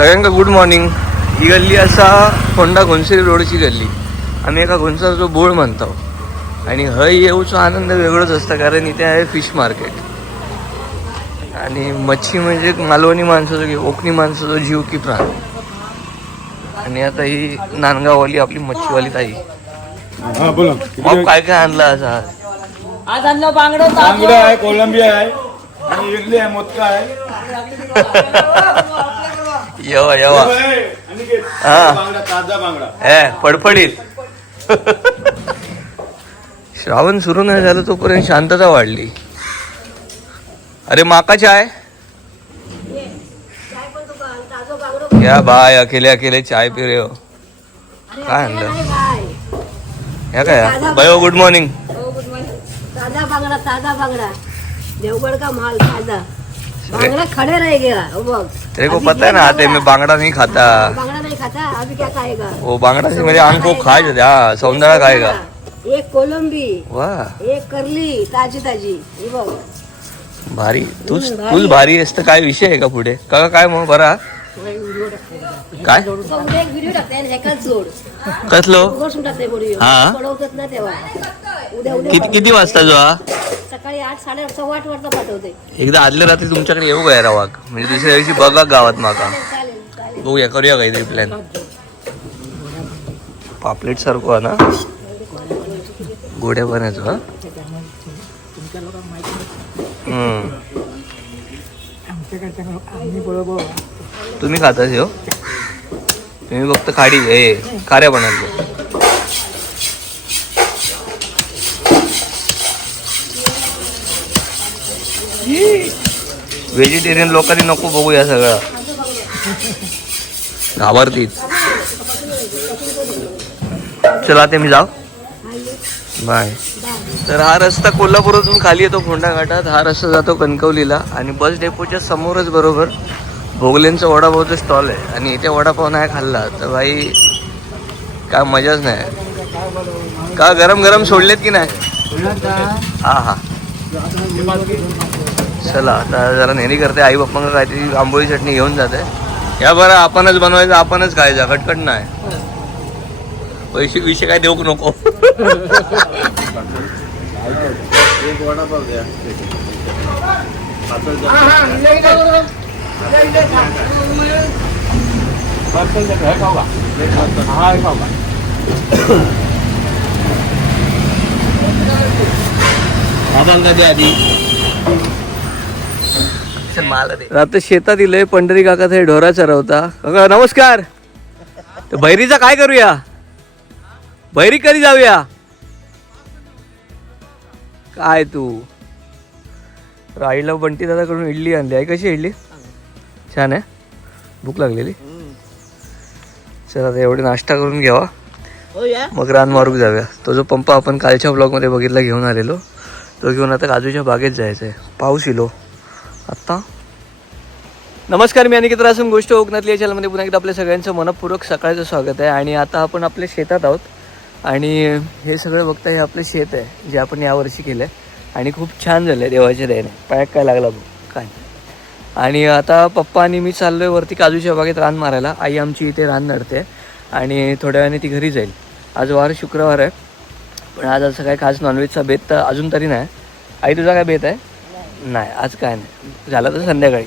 सगळ्यांका good morning. ही गल्ली असा फोंडा घोणसरी रोडची गल्ली. आम्ही एका घोणसाचा बोळ म्हणतो आणि हय येऊचो आनंद वेगळोच असता, कारण इथे आहे फिश मार्केट. आणि मच्छी म्हणजे मालवणी माणसाचं की कोकणी माणसाचा जीव की प्राण. आणि आता ही नांदगाववाली आपली मच्छीवाली ताई. बोला मग काय काय आणलं असा? आज आणलं बांगडं बांगडा आहे, कोलंबी आहे आणि इडली आहे, मोदका आहे. येवा येवा हा बांगडा, ताजा बांगडा. फडफडीत. श्रावण सुरू नाही झालं तोपर्यंत शांतता वाढली. अरे माका चाय या बाय, अकेले अकेले चाय पी रे हो. काय आणलं या काय बाय? Good morning. ताजा बांगडा, ताजा बांगडा, देवगढ़ का माल ताजा बांगड़ा खड़े रह गया वो बघ. तेरे को पता है ना आते मैं बांगड़ा नहीं खाता. बांगड़ा नहीं खाता, अभी क्या खाएगा? वो बांगड़ा से मेरे आंख को खा जाते. हाँ सौंदर्य खाएगा. एक कोलंबी, वाह एक करली ताजी ताजी. हे बघ भारी. तूच भारी असतं. काय विषय आहे का पुढे का काय मग बरा काय उद्या एक व्हिडिओ टाकते आणि हेकाच जोड कसलो गोसून टाकते व्हिडिओ. हा. पडवतात ना तेव्हा. उद्या किती वाजता जो हा? सकाळी 8, 8:30, 8:15 वाजता पाठवते. एकदा आदल्या रात्री तुमच्याकडे येऊ काय रावाक, म्हणजे दुसऱ्या दिवशी बघा गावात माका. चालेल चालेल. बघूया करूया काहीतरी प्लॅन. पापलेट सारखो ना गोड्या बनायचो. हा तुम्ही खाताच हो. तुम्ही फक्त खाडी खाऱ्या बनायचो. व्हेजिटेरियन लोकांनी नको बघूया सगळं, घाबरतीच. चला ते मी जाऊ बाय. तर हा रस्ता कोल्हापुरातून खाली येतो फोंडा घाटात. हा रस्ता जातो कणकवलीला आणि बस डेपोच्या समोरच बरोबर भोगलेंचं वडापावचं स्टॉल आहे. आणि इथे वडापाव नाही खाल्ला तर भाई काय मजाच नाही. का गरम गरम सोडलेत की नाही? हा हा चला आता जरा नेहमी करते. आई बाप्पा काहीतरी आंबोळी चटणी घेऊन जाते. या बरं आपणच बनवायचं, आपणच खायचा, खटखट नाही. पैसे विषय काय देऊ नको. एक वडापाव द्या. आता शेतात दिलंय. पंढरी काका ते ढोरा चरवता. काका नमस्कार. तर भैरीचा काय करूया? भैरी कधी जाऊया? काय तू आईला बंटी दादाकडून इडली आणली आहे. कशी इडली? छान आहे. भूक लागलेली. चला आता एवढे नाश्ता करून घ्यावा, मग रान मारूक जाऊया. तो जो पंप आपण कालच्या ब्लॉगमध्ये बघितला घेऊन आलेलो, तो घेऊन आता काजूच्या बागेत जायचं आहे. पाऊस इलो आत्ता. नमस्कार, मी अनिकेत रासम. गोष्ट कोकणातली या चॅनलमध्ये पुन्हा एकदा आपल्या सगळ्यांचं मनपूर्वक सकाळचं स्वागत आहे. आणि आता आपण आपल्या शेतात आहोत आणि हे सगळं बघता हे आपलं शेत आहे जे आपण यावर्षी केलं आहे आणि खूप छान झालं आहे देवाच्या दयेने. पायात काय लागला बघ काय. आणि आता पप्पा आणि मी चाललो आहे वरती काजूच्या बागेत रान मारायला. आई आमची इथे रान नडते आणि थोड्या वेळाने ती घरी जाईल. आज वार शुक्रवार आहे, पण आज असं काय खास नॉनव्हेजचा बेत तर अजून तरी नाही. आई तुझा काय बेत आहे? नाही आज काय नाही. झालं तर संध्याकाळी.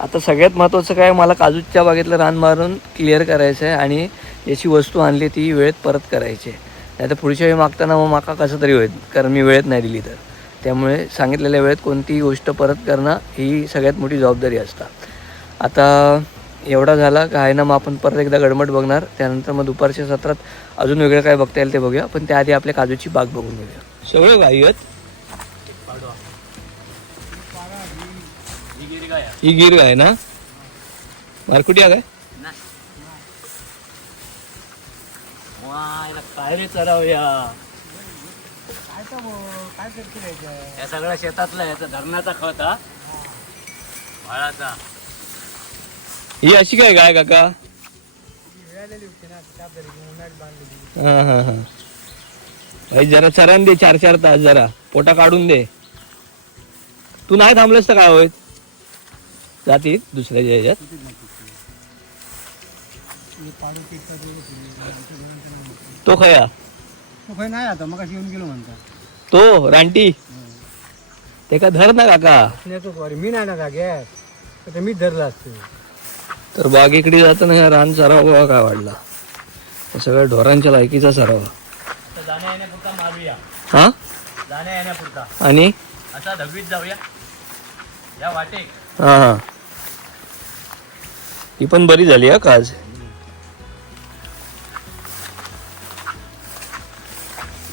आता सगळ्यात महत्त्वाचं काय, मला काजूच्या बागेतलं रान मारून क्लिअर करायचं आहे आणि याची वस्तू आणली ती वेळेत परत करायची आहे. नाही तर पुढच्या वेळी मागताना मग माका कसं तरी होईल, कारण मी वेळेत नाही दिली तर. त्यामुळे सांगितलेल्या वेळेत कोणतीही गोष्ट परत करणं ही सगळ्यात मोठी जबाबदारी असतात. आता एवढा झाला काय ना, मग आपण परत एकदा गडमट बघणार. त्यानंतर मग दुपारच्या सत्रात अजून वेगळं काय बघता येईल ते बघूया. पण त्याआधी आपल्या काजूची बाग बघून घेऊया. सगळं गाई आहेत. ही गिर गाय ना? मारकुटिया काय? काय रे चरावया या सगळ्या शेतातला याचा धरणाचा खत हा भाळाचा. ही अशी काय गाय काका? हा हा हा. जरा चरान दे 4-4 तास, जरा पोटा काढून दे. तू नाही थांबलंस तर काय होईल? जाती दुसऱ्याच्या ह्याच्यात. तो खया तो काही नाही आता मग येऊन गेलो म्हणता तो रानटी ते का धर ना काका मी नाही ना गॅस मीच धरला असतो. तर बागेकडे जाताना ह्या रान सरावा काय वाढला सगळ्या ढोरांच्या लायकीचा सरावा जाण्या येण्यापुरता मारूया हा जाण्या येण्यापुरता आणि असा दगवीत जाऊया या वाटे हा हा ही पण बरी झाली हा काज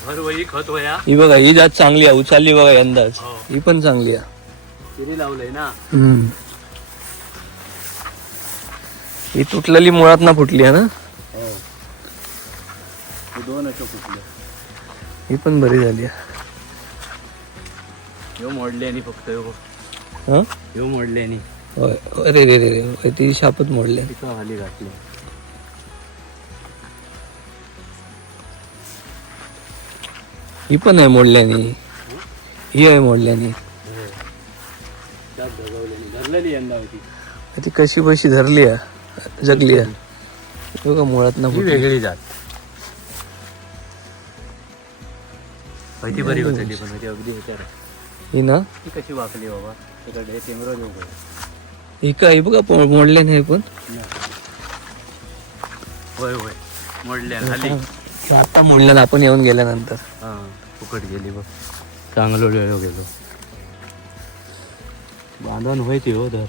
भरवही खत वया ही बघा ही जात चांगली आहे उचलली बघा यंदाच ही पण चांगली आहे तिरी लावलंय ना. ही तुटलेली मुळात ना फुटली आहे ना दोन अशा कुठले ही पण बरी झाली आहे ह्यो मोडले आणि फक्त हा ह्यो मोडले आणि होय अरे रे रे रे ती शापत मोडल्या तिथं खाली घातली. ही पण आहे मोडल्यानी ही आहे मोडल्यानी धरलेली यंदा होती ती कशी बशी धरली आहे जगली आहे बघा मुळात ना फुटली वेगळी जात ती बरी होती पण ती अगदी विचार ही ना ती कशी वाकली बाबा तिकडे टेमरो देऊ ही काय बघा मोडले नाही पण होय होय मोडल्या खाली आता मोडल्या ना आपण येऊन गेल्यानंतर हा फुकट गेली बघ चांगलो वेळ गेलो बांधण व्हायची हो धर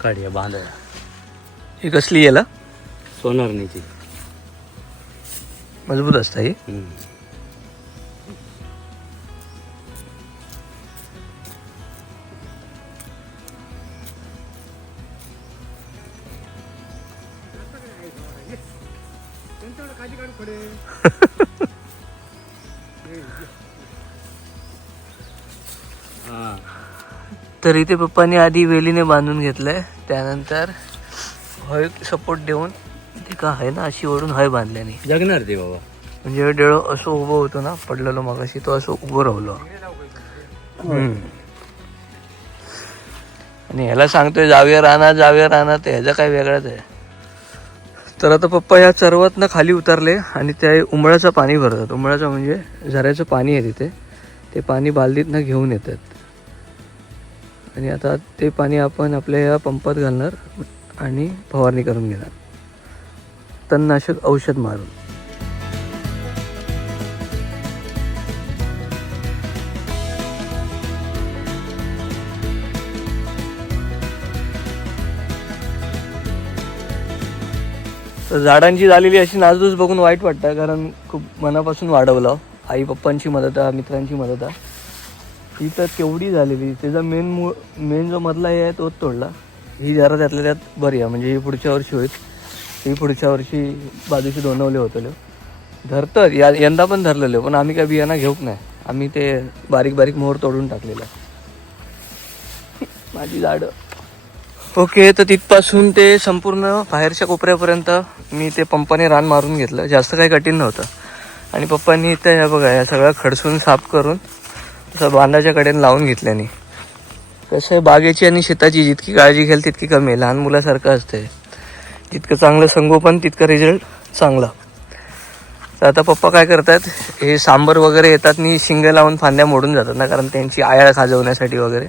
काढूया बांधाया ही कसली याला सोनारणीची मजबूत असता ही तर इथे पप्पांनी आधी वेलीने बांधून घेतलंय त्यानंतर हय सपोर्ट देऊन इथे का आहे ना अशी ओढून हय बांधल्याने जगणार ते बाबा म्हणजे डेळ असं उभं होतो ना पडलेलो मगाशी तो असं उभं राहिलो आणि ह्याला सांगतोय जाऊया राहणार तर ह्याचा काय वेगळाच आहे. तर आता पप्पा ह्या चरवतनं खाली उतरले आणि त्या उमळाचं पाणी भरतात. उमळाचं म्हणजे झऱ्याचं पाणी आहे तिथे ते पाणी बालदीतनं घेऊन येतात आणि आता ते पाणी आपण आपल्या या पंपात घालणार आणि फवारणी करून घेणार तणनाशक औषध मारून. तर झाडांची झालेली अशी नासधूस बघून वाईट वाटतं कारण खूप मनापासून वाढवलं आई पप्पांची मदत आहे मित्रांची मदत आहे. ही तर केवढी झालेली त्याचा मेन जो मधला हे आहे तोच तोडला. ही जरा त्यातल्या त्यात बरी आहे म्हणजे ही पुढच्या वर्षी होईल. ही पुढच्या वर्षी बाजूशी दोनवले होते धरतात यंदा पण धरलेले पण आम्ही काय बियाणा घेऊक नाही. आम्ही ते बारीक बारीक मोहर तोडून टाकलेला माझी झाडं. ओके तर तिथपासून ते संपूर्ण बाहेरच्या कोपऱ्यापर्यंत मी ते पंपाने रान मारून घेतलं. जास्त काही कठीण नव्हतं आणि पप्पांनी इथं ह्या बघा या सगळं खडसून साफ करून असं बांधाच्या कडेने लावून घेतल्याने. कसं आहे बागेची आणि शेताची जितकी काळजी घ्याल तितकी कमी आहे. लहान मुलासारखं असते जितकं चांगलं संगोपन तितकं रिझल्ट चांगला. तर आता पप्पा काय करतात हे सांबर वगैरे येतात आणि शिंगे लावून फांद्या मोडून जातात ना कारण त्यांची आयाळ खाजवण्यासाठी वगैरे.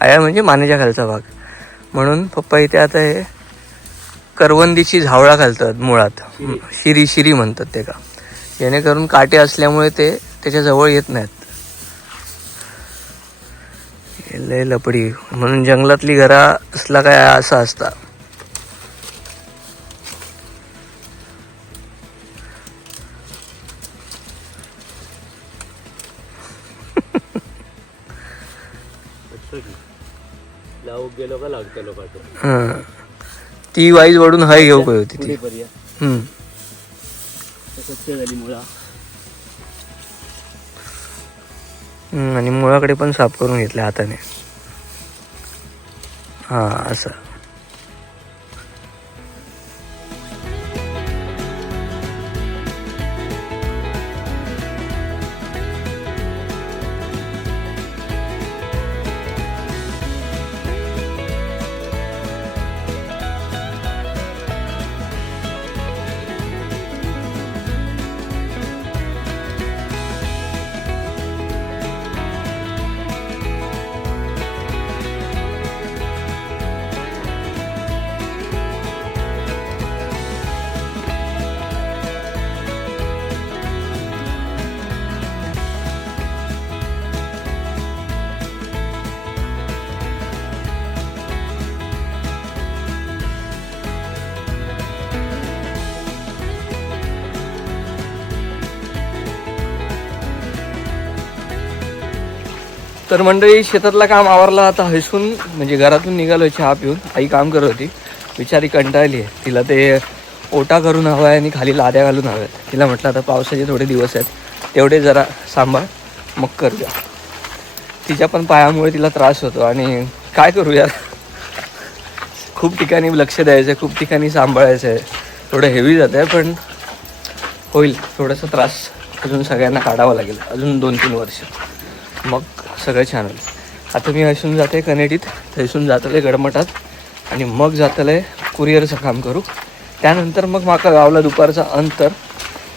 आयाळ म्हणजे मानेच्या खालचा भाग म्हणून पप्पा इथे आता हे करवंदीची झावळा घालतात मुळात शिरी म्हणतात ते का जेणेकरून काटे असल्यामुळे ते त्याच्या जवळ येत नाहीत. लय लपडी म्हणून जंगलातली घरा असला काय असा असता. गेलो का लागतो ती वाईज वडून हाय घेऊ काय होती ती. झाली मुळा आणि मुळाकडे पण साफ करून घेतल्या हाताने. हा असं तर मंडळी शेतातलं काम आवरलं आता हसून म्हणजे घरातून निघालो चहा पिऊन. आई काम करत होती, बिचारी कंटाळली आहे. तिला ते ओटा करून हवा आहे आणि खाली लाद्या घालून हव्या आहेत. तिला म्हटलं आता पावसाचे थोडे दिवस आहेत, तेवढे जरा सांभाळ, मग करूया. तिच्या पण पायामुळे तिला त्रास होतो आणि काय करू यार, खूप ठिकाणी लक्ष द्यायचं आहे, खूप ठिकाणी सांभाळायचं आहे. थोडं हेवी जातं आहे पण होईल. थोडासा त्रास अजून सगळ्यांना काढावा लागेल, अजून 2-3 वर्ष, मग सगळं छान होईल. आता मी हसून जाते कनेडीत, हसून जातले गडमठात आणि मग जातलं आहे कुरिअरचं काम करू. त्यानंतर मग माका गावला दुपारचा अंतर,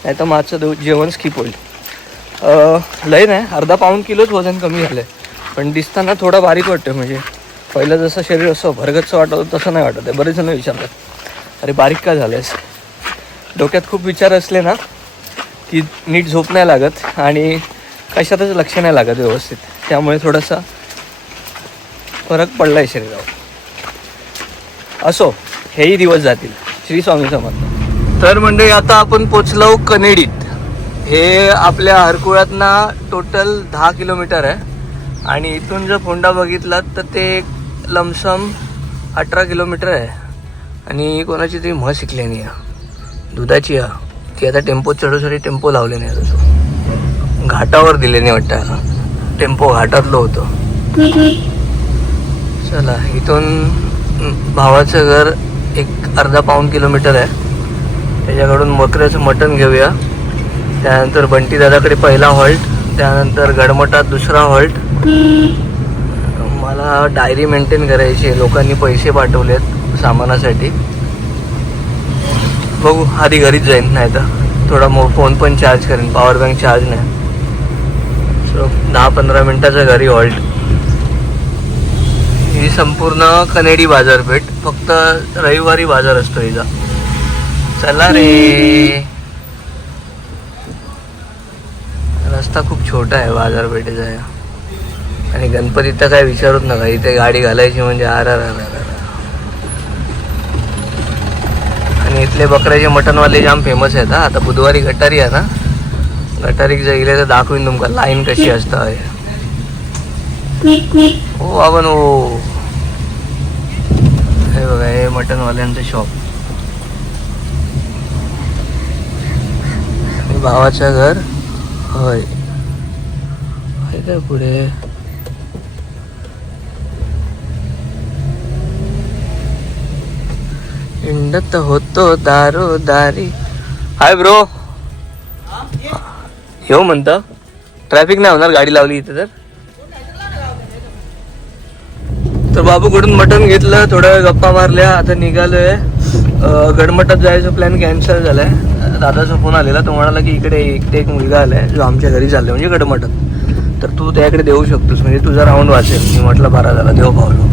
नाही तर माझं जेवण स्किप होईल. लय नाही, अर्धा-पाऊण किलोच वजन कमी झालं आहे, पण दिसताना थोडा बारीक वाटतं. म्हणजे पहिलं जसं शरीर असं भरगतचं वाटत होतं तसं नाही वाटत आहे. बरेच जण विचारतात, अरे बारीक का झालं आहेस? डोक्यात खूप विचार असले ना की नीट झोप नाही लागत आणि कशातच लक्ष नाही लागत व्यवस्थित, त्यामुळे थोडासा फरक पडला आहे शरीरावर. असो, हेही दिवस जातील. श्री स्वामी समर्थ. तर म्हणजे आता आपण पोचलो कनेडीत. हे आपल्या हरकुळ्यातना टोटल 10 किलोमीटर आहे आणि इथून जर फोंडा बघितलात तर ते लमसम 18 किलोमीटर आहे. आणि कोणाची तरी म्हस शिकली नाही दुधाची ती आता टेम्पो चढवसाठी टेम्पो लावले नाही, तसं घाटावर दिले नाही वाटतं, टेम्पो घाटातलं होतं. चला, इथून भावाचं घर एक अर्धा-पाऊण किलोमीटर आहे, त्याच्याकडून बकऱ्याचं मटण घेऊया. त्यानंतर बंटी दादाकडे पहिला हॉल्ट, त्यानंतर गडमठात दुसरा हॉल्ट. मला डायरी मेंटेन करायची आहे, लोकांनी पैसे पाठवलेत सामानासाठी. बघू, आधी घरीच जाईन, नाही तर थोडा फोन पण चार्ज करेन, पॉवर बँक चार्ज नाही. सो 10-15 मिनटाचं घरी हॉल्ट. ही संपूर्ण कनेडी बाजारपेठ, फक्त रविवारी बाजार असतो हिचा. चला रे, रस्ता खूप छोटा आहे बाजारपेठेचा आणि गणपतीत तर काय विचारूच नका, इथे गाडी घालायची म्हणजे आणि इथले बकऱ्याचे मटनवाले जाम फेमस आहेत. आता बुधवारी गटारी आहे ना, गटारीक जाईल तर दाखवीन तुमका लाईन कशी असतं. हो आपण हो, हे बघा, हे मटनवाल्यांचं शॉप. आणि भावाचं घर होय काय पुढे. इंडत होतो दारो दारी. हाय ब्रो, येऊ म्हणतं. ट्रॅफिक नाही होणार गाडी लावली इथं तर बाबूकडून मटण घेतलं, थोड्या वेळ गप्पा मारल्या. आता निघालोय. गडमठात जायचं प्लॅन कॅन्सल झालाय. दादाचा फोन आलेला, तो म्हणाला की इकडे एक मुलगा आलाय जो आमच्या घरी चाललाय म्हणजे गडमठात, तर तू त्याकडे देऊ शकतोस म्हणजे तुझा राऊंड वाचेल. मी म्हटलं बरा झाला, देव पावलो.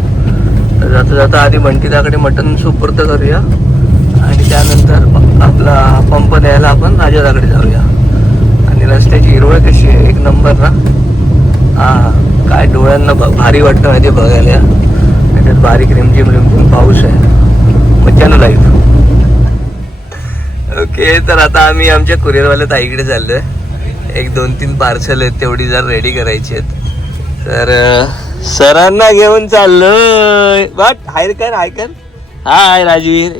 तर जाता जाता आधी बंटीदाकडे मटण सुपूर्द करूया आणि त्यानंतर आपला पंप द्यायला आपण राजादाकडे जाऊया. आणि रस्त्याची हिरवळ कशी आहे, एक नंबर ना. हा, काय डोळ्यांना भारी वाटतं माहिती बघायला. त्याच्यात बारीक रिमझिम पाऊस आहे, मज्जानं लाईफ. ओके, तर आता आम्ही आमच्या कुरिअरवाल्या ताईकडे चाललोय. 1-2-3 पार्सल आहेत, तेवढी जर रेडी करायची आहेत. तर सरांना घेऊन चाललोय. बट हाय कर हाय राजवीर.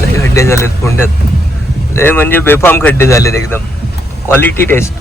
लय खड्डे झालेत पुण्यात, लय म्हणजे बेफाम खड्डे झालेत एकदम. Quality taste.